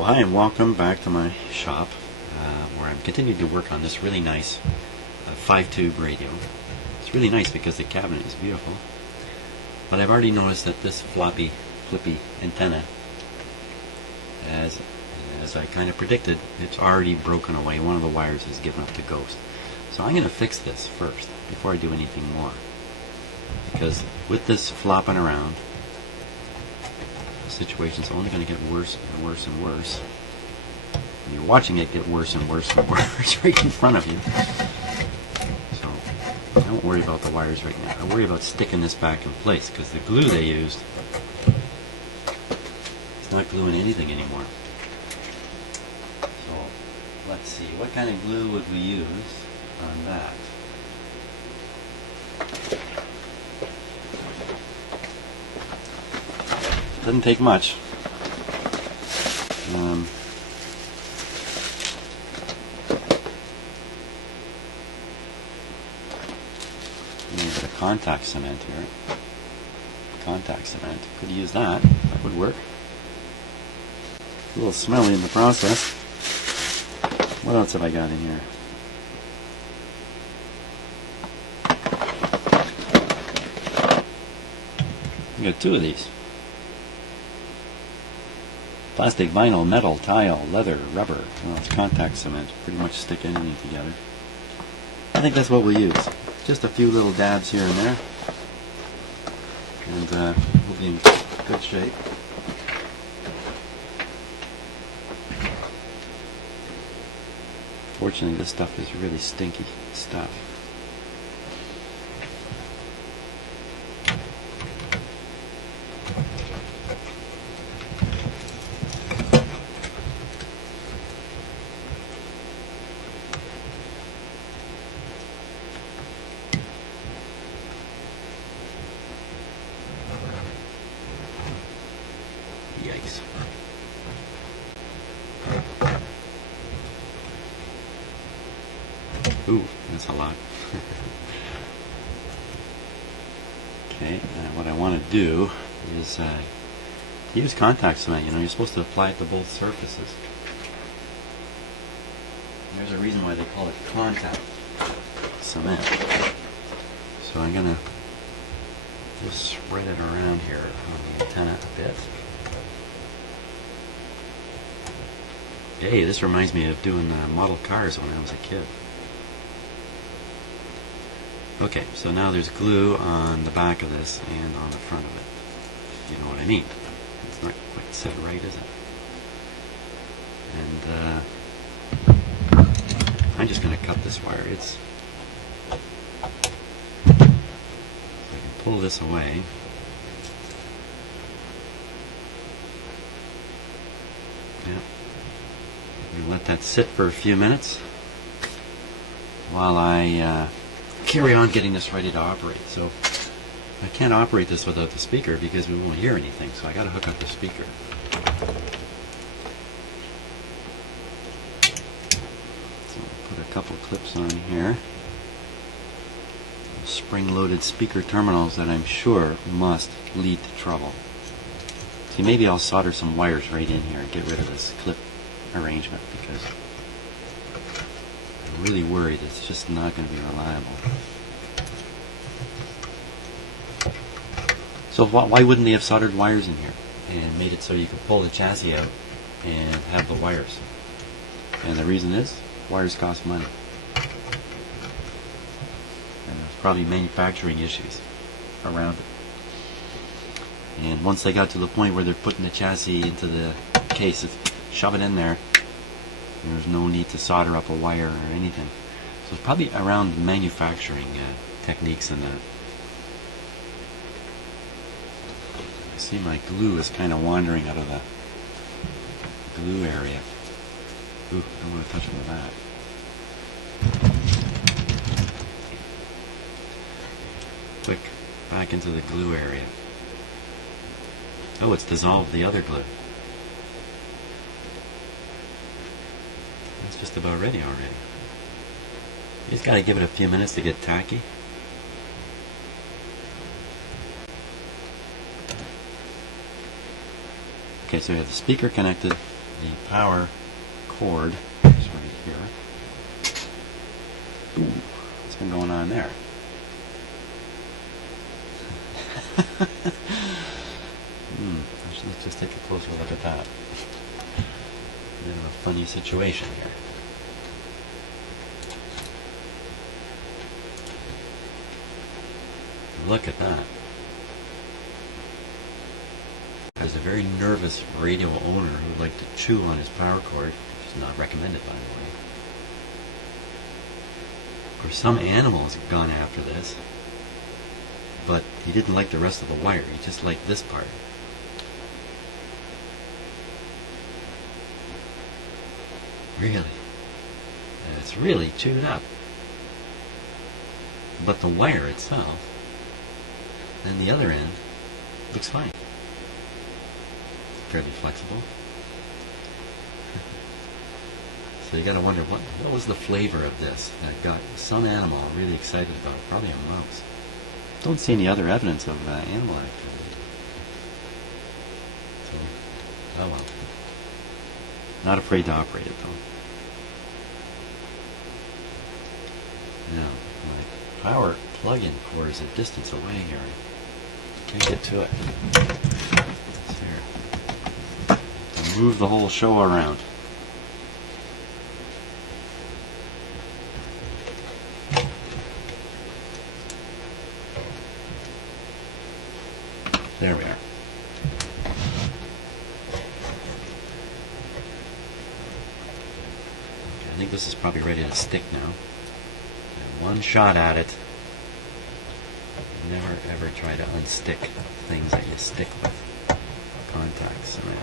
Well, hi and welcome back to my shop where I'm continuing to work on this really nice 5-tube radio. It's really nice because the cabinet is beautiful, but I've already noticed that this flippy antenna, as I kind of predicted, it's already broken away. One of the wires has given up the ghost. So I'm going to fix this first before I do anything more, because with this flopping around, the situation's only going to get worse and worse and worse. And you're watching it get worse and worse and worse right in front of you. So I don't worry about the wires right now. I worry about sticking this back in place, because the glue they used is not gluing anything anymore. So let's see, what kind of glue would we use on that? Doesn't take much. A little bit of contact cement here. Contact cement. Could use that. That would work. A little smelly in the process. What else have I got in here? I got two of these. Plastic, vinyl, metal, tile, leather, rubber. Well, it's contact cement. Pretty much stick anything together. I think that's what we'll use. Just a few little dabs here and there. And we'll be in good shape. Fortunately, this stuff is really stinky stuff. Yikes. Ooh, that's a lot. Okay, what I want to do is use contact cement. You know, you're supposed to apply it to both surfaces. There's a reason why they call it contact cement. So I'm going to just spread it around here on the antenna a bit. Hey, this reminds me of doing model cars when I was a kid. Okay, so now there's glue on the back of this and on the front of it. If you know what I mean. It's not quite set right, is it? And I'm just going to cut this wire. It's. I can pull this away. Yeah. Let that sit for a few minutes while I carry on getting this ready to operate. So I can't operate this without the speaker because we won't hear anything, so I got to hook up the speaker. So I'll put a couple clips on here. Spring-loaded speaker terminals that I'm sure must lead to trouble. See, maybe I'll solder some wires right in here and get rid of this clip arrangement, because I'm really worried it's just not going to be reliable. So why wouldn't they have soldered wires in here and made it so you could pull the chassis out and have the wires? And the reason is, wires cost money. And there's probably manufacturing issues around it. And once they got to the point where they're putting the chassis into the case, shove it in there, there's no need to solder up a wire or anything. So it's probably around manufacturing techniques and that. I see my glue is kind of wandering out of the glue area. Ooh, I don't want to touch it with that. Quick, back into the glue area. Oh, it's dissolved the other glue. It's just about ready already. You just got to give it a few minutes to get tacky. Okay, so we have the speaker connected the power cord is right here. Ooh, what's been going on there? Let's just take a closer look at that. Bit of a funny situation here. Look at that. As a very nervous radio owner who would like to chew on his power cord, which is not recommended by the way, or some animals have gone after this, but he didn't like the rest of the wire, he just liked this part. Really? And it's really chewed up. But the wire itself, and the other end, looks fine. Fairly flexible. So you gotta wonder what was the flavor of this that got some animal really excited about it. Probably a mouse. Don't see any other evidence of animal activity. So, oh well. Not afraid to operate it though. Now, my power plug-in cord is a distance away here. I can't get to it. It's here. I'll move the whole show around. There we are. Okay, I think this is probably ready to stick now. And one shot at it. Never ever try to unstick things that you stick with contact cement.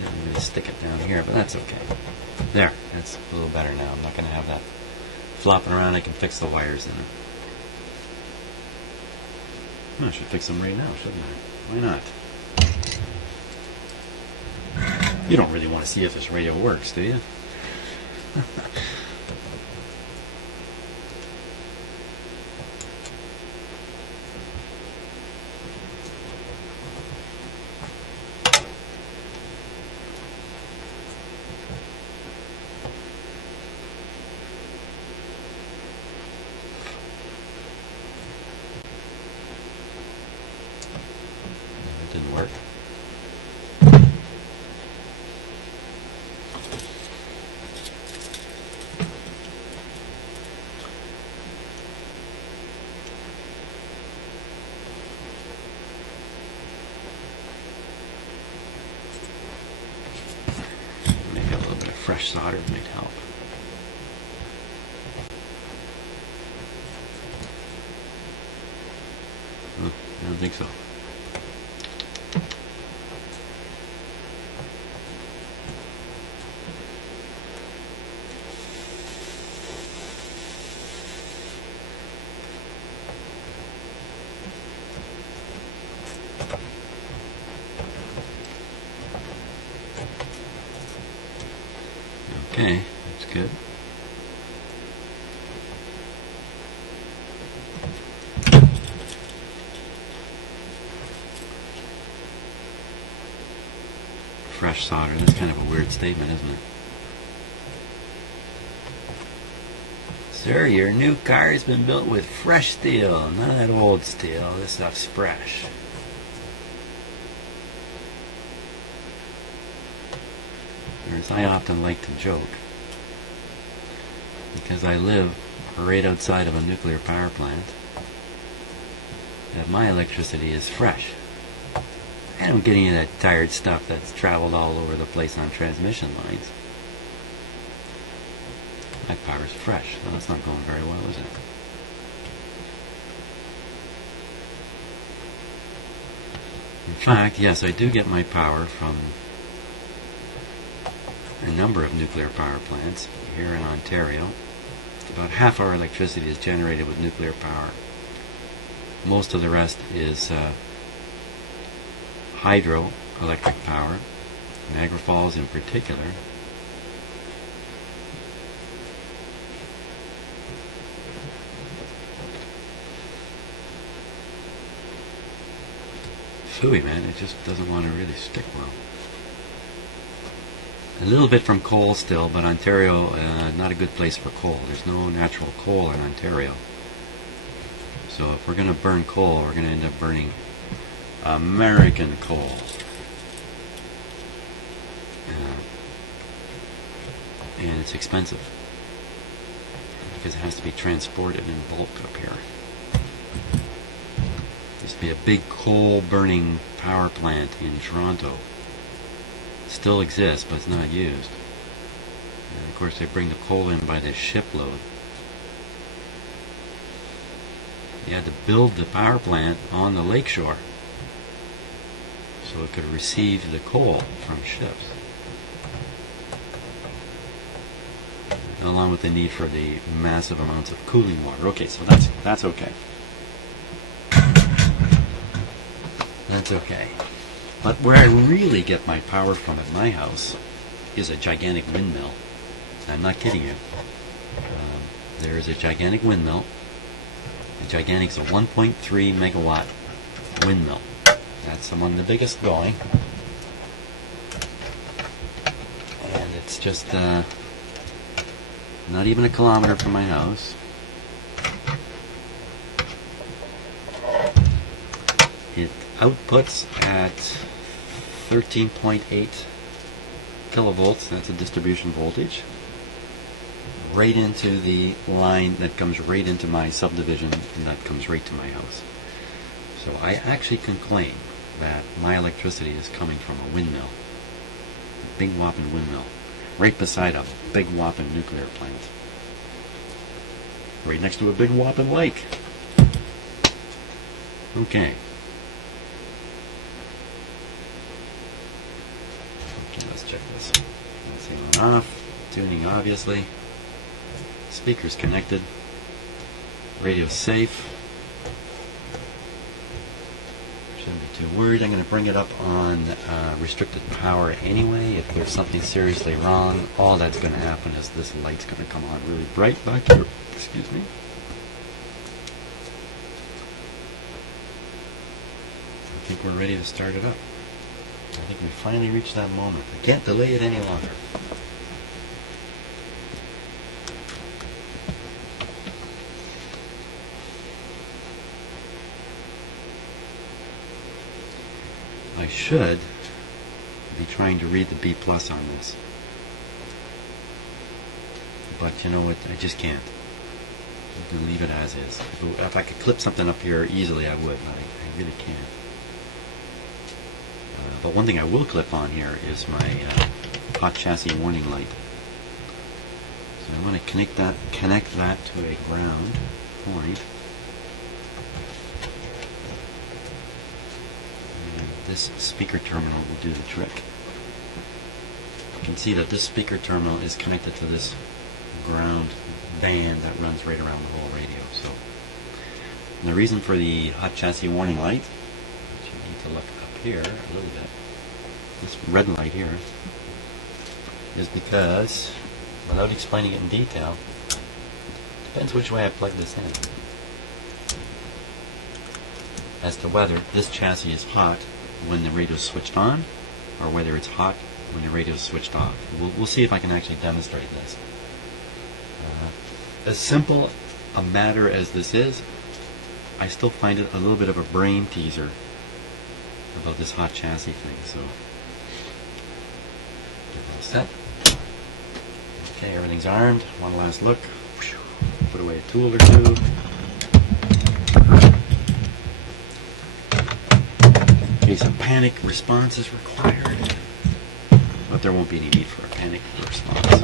Didn't really stick it down here, but that's okay. There, that's a little better now. I'm not going to have that flopping around. I can fix the wires in it. I should fix them right now, shouldn't I? Why not? You don't really want to see if this radio works, do you? It didn't work. Fresh solder might help. Oh, I don't think so. Okay, that's good. Fresh solder, that's kind of a weird statement, isn't it? Sir, your new car has been built with fresh steel, none of that old steel. This stuff's fresh. Or as I often like to joke, because I live right outside of a nuclear power plant, that my electricity is fresh. I don't get any of that tired stuff that's traveled all over the place on transmission lines. My power is fresh. Well, that's not going very well, is it? In fact, yes, I do get my power from a number of nuclear power plants here in Ontario. About half our electricity is generated with nuclear power. Most of the rest is hydroelectric power, Niagara Falls in particular. fooey, man. It just doesn't want to really stick well. A little bit from coal still, but Ontario, not a good place for coal. There's no natural coal in Ontario. So if we're going to burn coal, we're going to end up burning American coal. And it's expensive because it has to be transported in bulk up here. There used to be a big coal burning power plant in Toronto. It still exists, but it's not used. And of course they bring the coal in by the shipload. You had to build the power plant on the lakeshore so it could receive the coal from ships, along with the need for the massive amounts of cooling water. Okay, so that's okay. That's okay. But where I really get my power from at my house is a gigantic windmill. I'm not kidding you. There is a gigantic windmill. The gigantic's a 1.3 megawatt windmill. That's among the biggest going. And it's just not even a kilometer from my house. It outputs at 13.8 kilovolts. That's a distribution voltage. Right into the line that comes right into my subdivision, and that comes right to my house. So I actually can claim that my electricity is coming from a windmill. A big whopping windmill. Right beside a big whopping nuclear plant. Right next to a big whopping lake. Okay. Okay, let's check this. Let's see, on off. Tuning, obviously. Speakers connected. Radio safe. Shouldn't be too worried. I'm going to bring it up on restricted power anyway. If there's something seriously wrong, all that's going to happen is this light's going to come on really bright back here. Excuse me. I think we're ready to start it up. I think we finally reached that moment. I can't delay it any longer. I should be trying to read the B plus on this, but you know what, I just can't. I'm going to leave it as is. If I could clip something up here easily, I would, but I really can't. But one thing I will clip on here is my hot chassis warning light. So I want to connect that to a ground point. This speaker terminal will do the trick. You can see that this speaker terminal is connected to this ground band that runs right around the whole radio. So, and the reason for the hot chassis warning light, which you need to look up here a little bit, this red light here, is because, without explaining it in detail, depends which way I plug this in, as to whether this chassis is hot when the radio is switched on, or whether it's hot when the radio is switched off. We'll see if I can actually demonstrate this. As simple a matter as this is, I still find it a little bit of a brain teaser about this hot chassis thing. So, get that set. Okay, everything's armed. One last look. Put away a tool or two. In case a panic response is required, but there won't be any need for a panic response.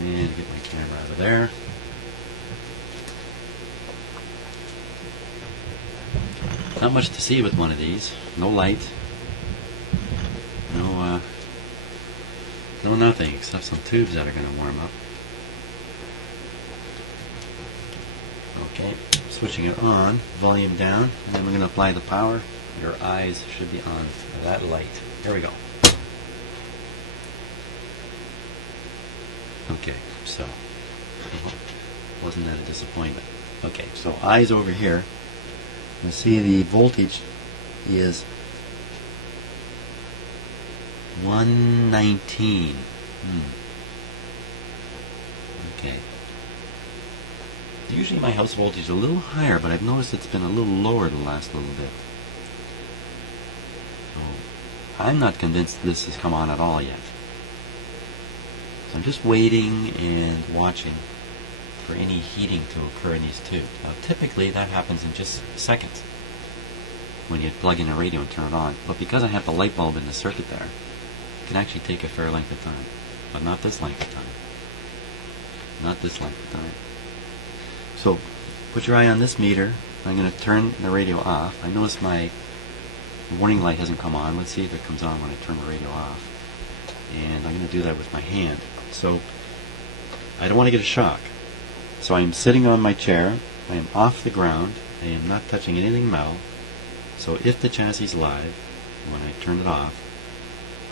And get my camera out of there. Not much to see with one of these. No light. No nothing except some tubes that are going to warm up. Okay, switching it on, volume down, and then we're going to apply the power. Your eyes should be on that light. Here we go. Okay, so, wasn't that a disappointment? Okay, so eyes over here, You see the voltage is 119. Okay. Usually my house voltage is a little higher, but I've noticed it's been a little lower the last little bit. So I'm not convinced this has come on at all yet. So I'm just waiting and watching for any heating to occur in these tubes. Now typically that happens in just seconds when you plug in a radio and turn it on. But because I have the light bulb in the circuit there, it can actually take a fair length of time. But not this length of time. Not this length of time. So put your eye on this meter. I'm going to turn the radio off. I notice my warning light hasn't come on. Let's see if it comes on when I turn the radio off. And I'm going to do that with my hand. So I don't want to get a shock. So I am sitting on my chair. I am off the ground. I am not touching anything metal. So if the chassis is live, when I turn it off,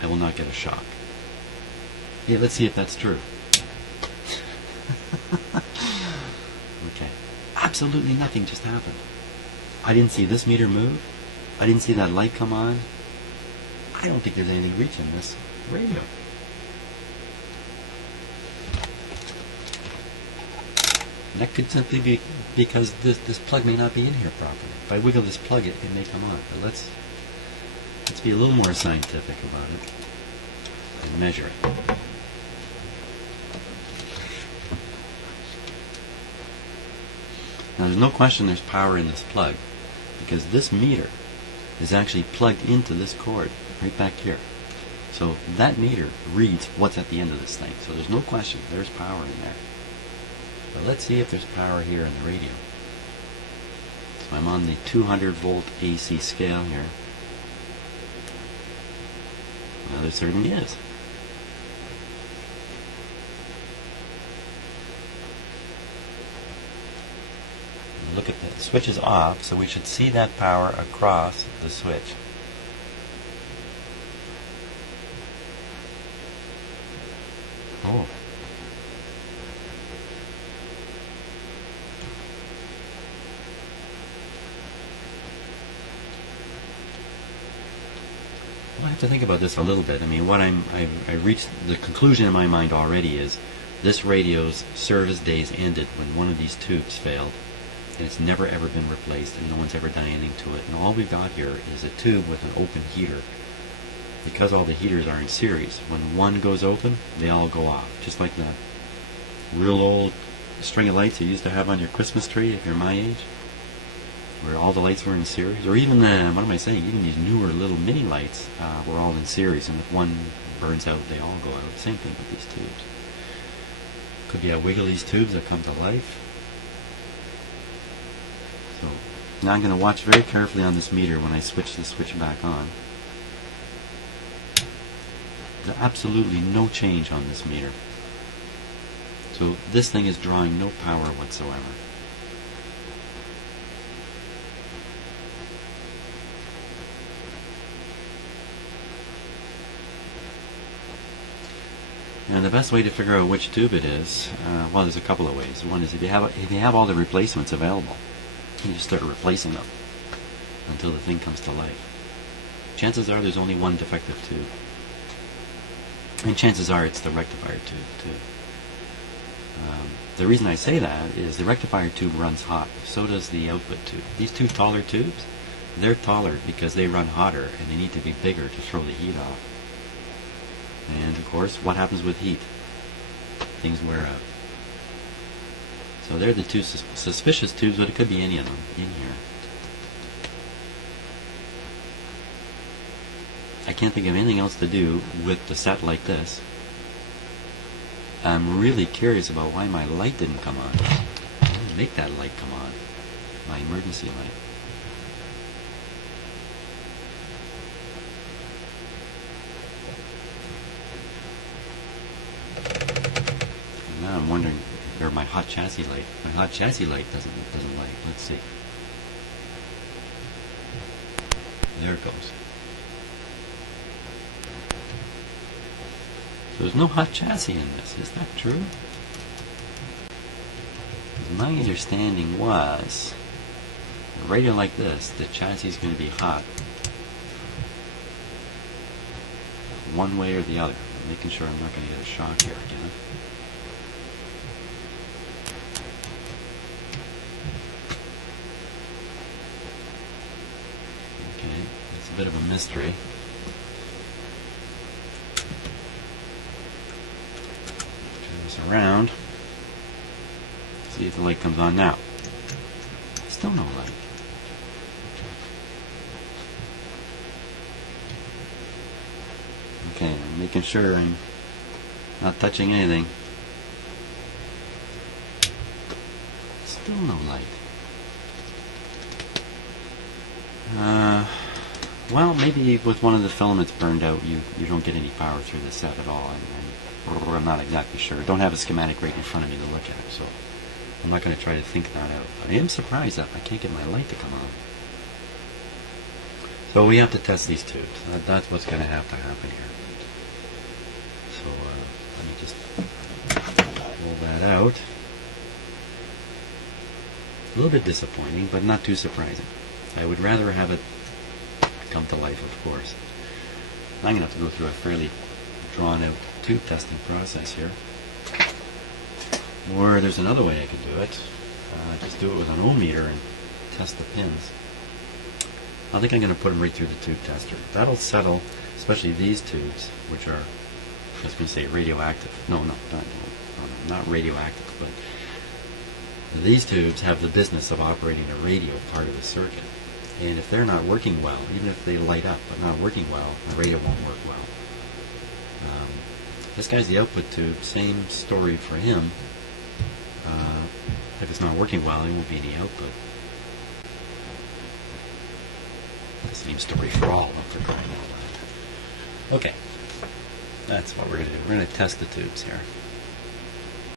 I will not get a shock. Yeah, let's see if that's true. Okay. Absolutely nothing just happened. I didn't see this meter move. I didn't see that light come on. I don't think there's anything reaching this radio. And that could simply be because this plug may not be in here properly. If I wiggle this plug, it may come on. But let's be a little more scientific about it and measure it. Now there's no question there's power in this plug, because this meter is actually plugged into this cord right back here. So that meter reads what's at the end of this thing. So there's no question there's power in there. But let's see if there's power here in the radio. So I'm on the 200 volt AC scale here. Well, there certainly is. Look at that. The switch is off, so we should see that power across the switch. Oh. I have to think about this a little bit. I mean, what I reached the conclusion in my mind already is this radio's service days ended when one of these tubes failed, and it's never ever been replaced, and no one's ever done anything to it. And all we've got here is a tube with an open heater. Because all the heaters are in series, when one goes open, they all go off, just like that real old string of lights you used to have on your Christmas tree if you're my age, where all the lights were in series. Or even what am I saying? Even these newer little mini lights were all in series, and if one burns out, they all go out. Same thing with these tubes. Could be a wiggle these tubes that come to life. So now I'm going to watch very carefully on this meter when I switch the switch back on. There's absolutely no change on this meter. So this thing is drawing no power whatsoever. And the best way to figure out which tube it is, well, there's a couple of ways. One is if you have all the replacements available, you just start replacing them until the thing comes to life. Chances are there's only one defective tube. And chances are it's the rectifier tube too. The reason I say that is the rectifier tube runs hot. So does the output tube. These two taller tubes, they're taller because they run hotter and they need to be bigger to throw the heat off. And of course, what happens with heat? Things wear out. So they're the two suspicious tubes, but it could be any of them in here. I can't think of anything else to do with the set like this. I'm really curious about why my light didn't come on. I didn't make that light come on. My emergency light. And now I'm wondering, or my hot chassis light. My hot chassis light doesn't light. Let's see. There it goes. There's no hot chassis in this. Is that true? My understanding was A radio like this, the chassis is going to be hot one way or the other. I'm making sure I'm not going to get a shock here again. Okay, it's a bit of a mystery. Turn this around. See if the light comes on now. Still no light. Okay, I'm making sure I'm not touching anything. Still no light. Well, maybe with one of the filaments burned out, you don't get any power through the set at all. And I'm not exactly sure. Don't have a schematic right in front of me to look at, so I'm not going to try to think that out. But I am surprised that I can't get my light to come on. So we have to test these tubes. That's what's going to have to happen here. So let me just pull that out. A little bit disappointing, but not too surprising. I would rather have it come to life, of course. I'm going to have to go through a fairly drawn-out tube testing process here. Or there's another way I could do it. Just do it with an ohm meter and test the pins. I think I'm going to put them right through the tube tester. That'll settle, especially these tubes, which are, I was going to say radioactive. No, not radioactive, but these tubes have the business of operating a radio part of the circuit. And if they're not working well, even if they light up but not working well, the radio won't work well. This guy's the output tube, same story for him. If it's not working well, there won't be any output. The same story for all of them, for crying out loud. Okay, that's what we're going to do. We're going to test the tubes here.